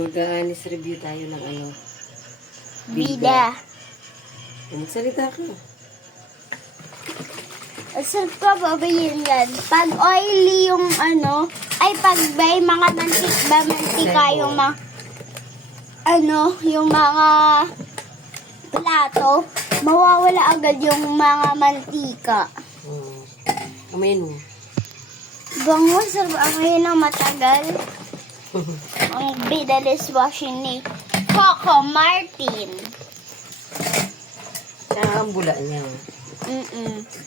Mag-aanis review tayo ng ano. Bida. Magsalita ka. Saan pa babayin yan? Pag oily yung ano, ay pag may mga mantika yung mga, ano, yung mga plato, mawawala agad yung mga mantika. Amayin mo. Bango, sarap ngayon ng matagal. Ang Bida dishwashing ni Coco Martin. Siya ang bula niya.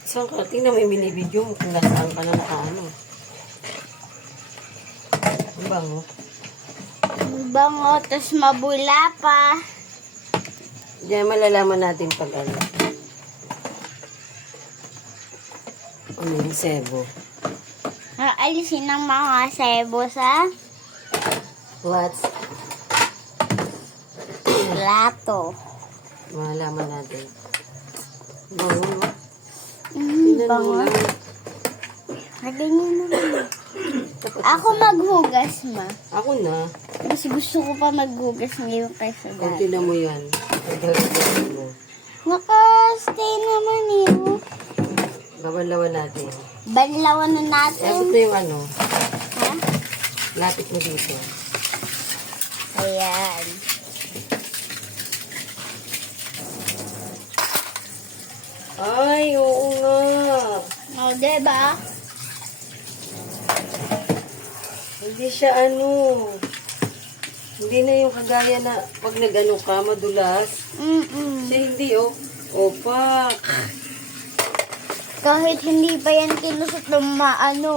Saan ka? Tingnan mo yung binibidyo mo kung nasaan ka na nakaano. Ang bango. Bango, tas mabula pa. Diyan malalaman natin pag ano. Ano yung sebo. Alisin ng mga sebo sa What's plato. malalaman natin. Bango, no? Tingnan mo Bango. lang. Ganyan naman. Ako maghugas, ma. Ako na. Kasi gusto ko pa maghugas ngayon kaysa Kung dati. tinan mo yan. Pagkakita mo. Naka-stay naman yun. Babalawan natin. Banlawan na Abot natin. na yung ano. Ha? Lapit mo dito. Ayan. Ay, oo nga. O, diba? Hindi siya ano. Hindi na yung kagaya na pag nag-ano ka, madulas. Siya hindi, oh. Opak. Kahit hindi pa yan tinusot ng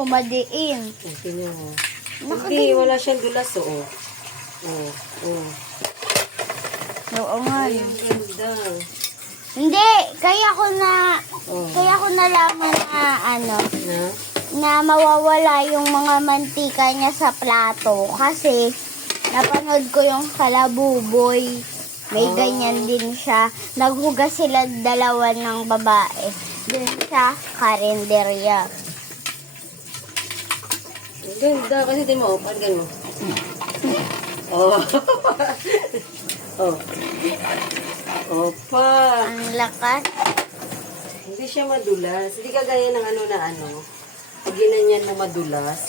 madiin. Tingnan mo. Hindi, wala siyang dulas, oh. Oh, oh. Oo nga. Ay, ang ganda. Hindi, Oh. kaya ko nalaman na Na? na mawawala yung mga mantika niya sa plato kasi napanood ko yung kalabuboy. May ganyan din siya. Naghugas sila dalawa ng babae dun sa karinderya. Ang ganda. Kasi di mo, pag gano'n. Oh. Oh. Opa. Ang lakas. Hindi siya madulas. Hindi kagaya ng ano na ano. Pag ginanyan mo madulas.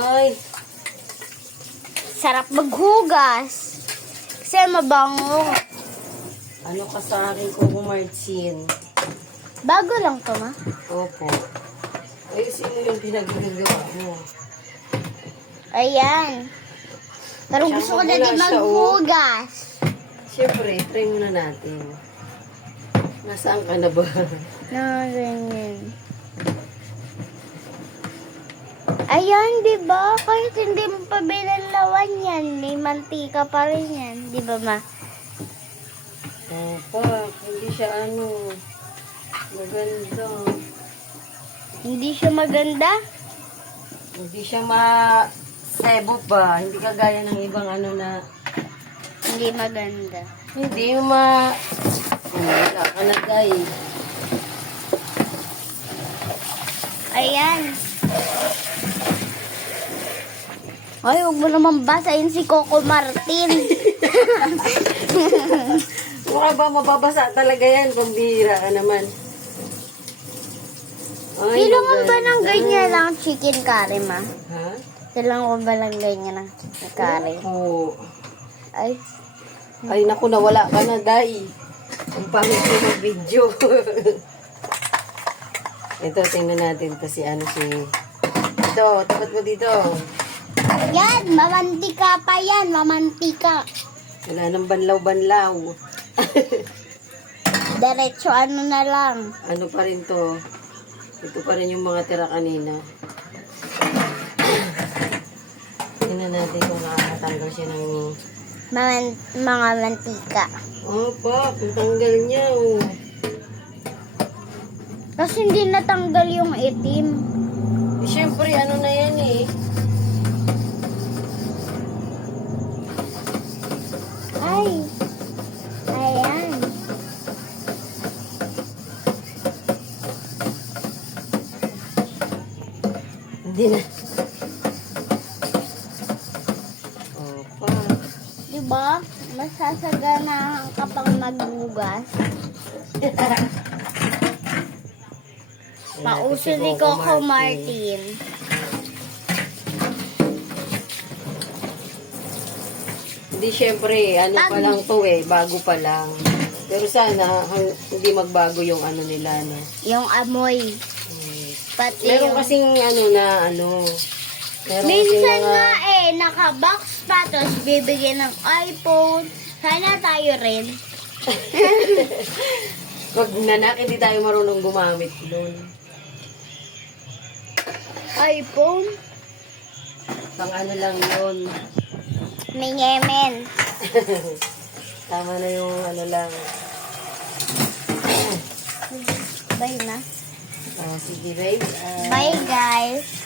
Ay. Sarap maghugas. Kasi mabango. Ano ka sa akin, Coco Martin? Bago lang to, ma. Opo. Ay, sino yung pinag-gagawa mo? Ayan. Pero Siya gusto ko na mabula din siya, oh. maghugas. Siyempre, try muna natin. Nasaan ka na ba? Na ganyan. Ayan, di ba? Kahit hindi mo pa binalawan yan, may mantika pa rin yan. Di ba, ma? Opa, hindi siya ano. Maganda. Hindi siya maganda? Hindi siya sebo ba? Hindi kagaya ng ibang ano na Hindi maganda. hindi wala ka na guys. Ayan. Ay, huwag mo naman basahin si Coco Martin. Mukha ba mababasa talaga yan? Pambihira ka naman. Ay, Kailangan ba ng maganda. ganyan lang chicken curry, ma? Ha? Kailangan ba lang ganyan ng chicken curry? Oo. Ay, Ay, naku, nawala ka na, Day. Ang pangit ko ng video. Ito, tingnan natin to si Ito, tapat mo dito. yan, mamantika pa yan, mamantika. Wala nang banlaw-banlaw. Diretso ano na lang. Ano pa rin to? Ito pa rin yung mga tira kanina. Tingnan natin kung nakakatanggal siya ng... Mga mantika. Opa, kung tanggal niya, oh. Kasi hindi natanggal yung itim. Eh, syempre, ano na yan eh. Ay. Ayan. Hindi na. Oh. ba? Masasaganahan ka pang maghugas. Pauso ni Coco Martin. Hindi, syempre, ano pa lang to bago pa lang. Pero sana, hindi magbago yung ano nila, no? Yung amoy. Pati Meron yung... kasing meron kasing Minsan mga, nga naka-box pa, tapos bibigyan ng iPhone. Sana tayo rin. wag nanak, hindi tayo marunong gumamit doon. iPhone? Pang ano lang yun. May nyemen. Tama na yung ano lang. Bye na. Sige, babe. Bye guys.